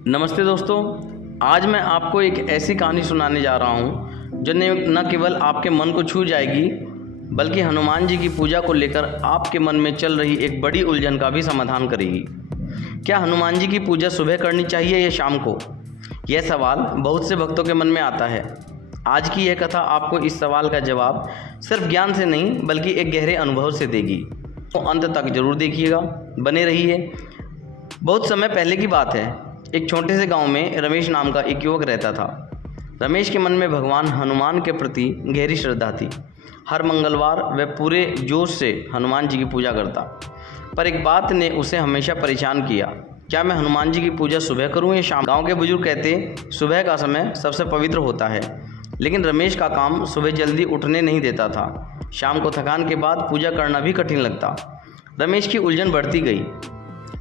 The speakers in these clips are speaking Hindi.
नमस्ते दोस्तों, आज मैं आपको एक ऐसी कहानी सुनाने जा रहा हूँ जो न केवल आपके मन को छू जाएगी बल्कि हनुमान जी की पूजा को लेकर आपके मन में चल रही एक बड़ी उलझन का भी समाधान करेगी। क्या हनुमान जी की पूजा सुबह करनी चाहिए या शाम को? यह सवाल बहुत से भक्तों के मन में आता है। आज की यह कथा आपको इस सवाल का जवाब सिर्फ ज्ञान से नहीं बल्कि एक गहरे अनुभव से देगी, तो अंत तक जरूर देखिएगा, बने रहिए। बहुत समय पहले की बात है, एक छोटे से गांव में रमेश नाम का एक युवक रहता था। रमेश के मन में भगवान हनुमान के प्रति गहरी श्रद्धा थी। हर मंगलवार वह पूरे जोश से हनुमान जी की पूजा करता, पर एक बात ने उसे हमेशा परेशान किया। क्या मैं हनुमान जी की पूजा सुबह करूं या शाम? गांव के बुजुर्ग कहते सुबह का समय सबसे पवित्र होता है, लेकिन रमेश का काम सुबह जल्दी उठने नहीं देता था। शाम को थकान के बाद पूजा करना भी कठिन लगता। रमेश की उलझन बढ़ती गई।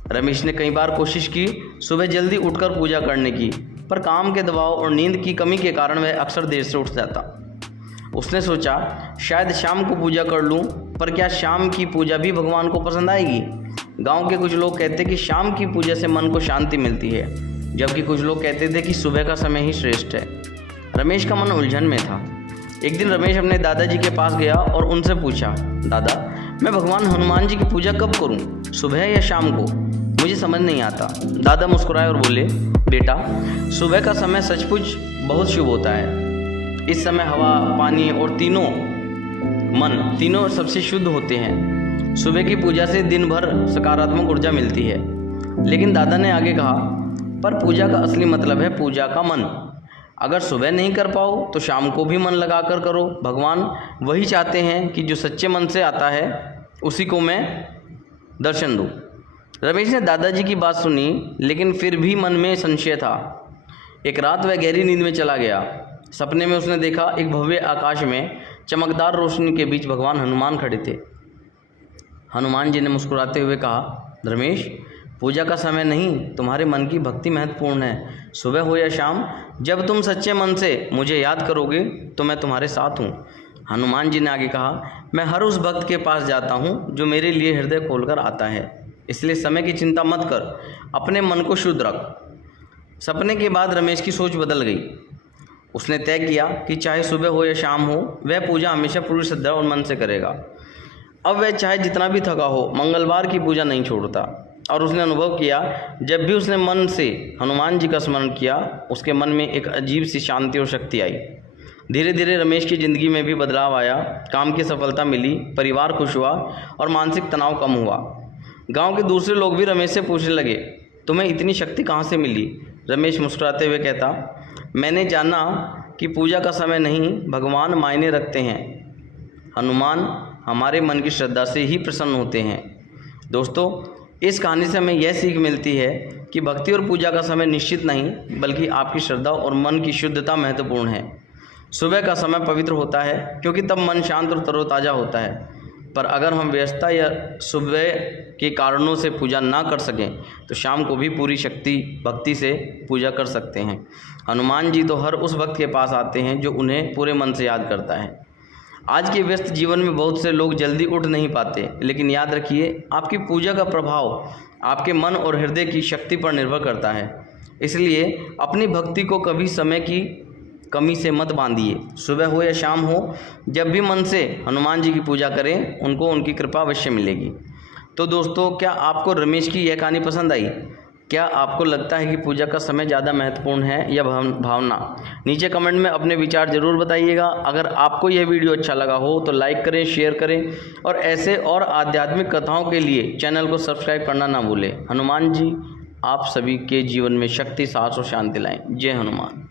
रमेश ने कई बार कोशिश की सुबह जल्दी उठकर पूजा करने की, पर काम के दबाव और नींद की कमी के कारण वह अक्सर देर से उठ जाता। उसने सोचा शायद शाम को पूजा कर लूं, पर क्या शाम की पूजा भी भगवान को पसंद आएगी? गांव के कुछ लोग कहते कि शाम की पूजा से मन को शांति मिलती है, जबकि कुछ लोग कहते थे कि सुबह का समय ही श्रेष्ठ है। रमेश का मन उलझन में था। एक दिन रमेश अपने दादाजी के पास गया और उनसे पूछा, दादा, मैं भगवान हनुमान जी की पूजा कब करूं, सुबह या शाम को? मुझे समझ नहीं आता। दादा मुस्कुराए और बोले, बेटा, सुबह का समय सचमुच बहुत शुभ होता है। इस समय हवा, पानी और तीनों सबसे शुद्ध होते हैं। सुबह की पूजा से दिन भर सकारात्मक ऊर्जा मिलती है। लेकिन दादा ने आगे कहा, पर पूजा का असली मतलब है पूजा का मन। अगर सुबह नहीं कर पाओ तो शाम को भी मन लगाकर करो। भगवान वही चाहते हैं कि जो सच्चे मन से आता है उसी को मैं दर्शन दूँ। रमेश ने दादाजी की बात सुनी, लेकिन फिर भी मन में संशय था। एक रात वह गहरी नींद में चला गया। सपने में उसने देखा एक भव्य आकाश में चमकदार रोशनी के बीच भगवान हनुमान खड़े थे। हनुमान जी ने मुस्कुराते हुए कहा, रमेश, पूजा का समय नहीं, तुम्हारे मन की भक्ति महत्वपूर्ण है। सुबह हो या शाम, जब तुम सच्चे मन से मुझे याद करोगे तो मैं तुम्हारे साथ हूँ। हनुमान जी ने आगे कहा, मैं हर उस भक्त के पास जाता हूँ जो मेरे लिए हृदय खोलकर आता है, इसलिए समय की चिंता मत कर, अपने मन को शुद्ध रख। सपने के बाद रमेश की सोच बदल गई। उसने तय किया कि चाहे सुबह हो या शाम हो, वह पूजा हमेशा पूरी श्रद्धा और मन से करेगा। अब वह चाहे जितना भी थका हो, मंगलवार की पूजा नहीं छोड़ता। और उसने अनुभव किया, जब भी उसने मन से हनुमान जी का स्मरण किया, उसके मन में एक अजीब सी शांति और शक्ति आई। धीरे धीरे रमेश की ज़िंदगी में भी बदलाव आया। काम की सफलता मिली, परिवार खुश हुआ और मानसिक तनाव कम हुआ। गांव के दूसरे लोग भी रमेश से पूछने लगे, तुम्हें इतनी शक्ति कहाँ से मिली? रमेश मुस्कुराते हुए कहता, मैंने जाना कि पूजा का समय नहीं, भगवान मायने रखते हैं। हनुमान हमारे मन की श्रद्धा से ही प्रसन्न होते हैं। दोस्तों, इस कहानी से हमें यह सीख मिलती है कि भक्ति और पूजा का समय निश्चित नहीं बल्कि आपकी श्रद्धा और मन की शुद्धता महत्वपूर्ण है। सुबह का समय पवित्र होता है क्योंकि तब मन शांत और तरोताज़ा होता है, पर अगर हम व्यस्तता या सुबह के कारणों से पूजा ना कर सकें तो शाम को भी पूरी शक्ति भक्ति से पूजा कर सकते हैं। हनुमान जी तो हर उस भक्त के पास आते हैं जो उन्हें पूरे मन से याद करता है। आज के व्यस्त जीवन में बहुत से लोग जल्दी उठ नहीं पाते, लेकिन याद रखिए, आपकी पूजा का प्रभाव आपके मन और हृदय की शक्ति पर निर्भर करता है। इसलिए अपनी भक्ति को कभी समय की कमी से मत बांधिए। सुबह हो या शाम हो, जब भी मन से हनुमान जी की पूजा करें, उनको उनकी कृपा अवश्य मिलेगी। तो दोस्तों, क्या आपको रमेश की यह कहानी पसंद आई? क्या आपको लगता है कि पूजा का समय ज़्यादा महत्वपूर्ण है या भावना? नीचे कमेंट में अपने विचार ज़रूर बताइएगा। अगर आपको यह वीडियो अच्छा लगा हो तो लाइक करें, शेयर करें और ऐसे और आध्यात्मिक कथाओं के लिए चैनल को सब्सक्राइब करना ना भूलें। हनुमान जी आप सभी के जीवन में शक्ति, साहस और शांति लाएं। जय हनुमान।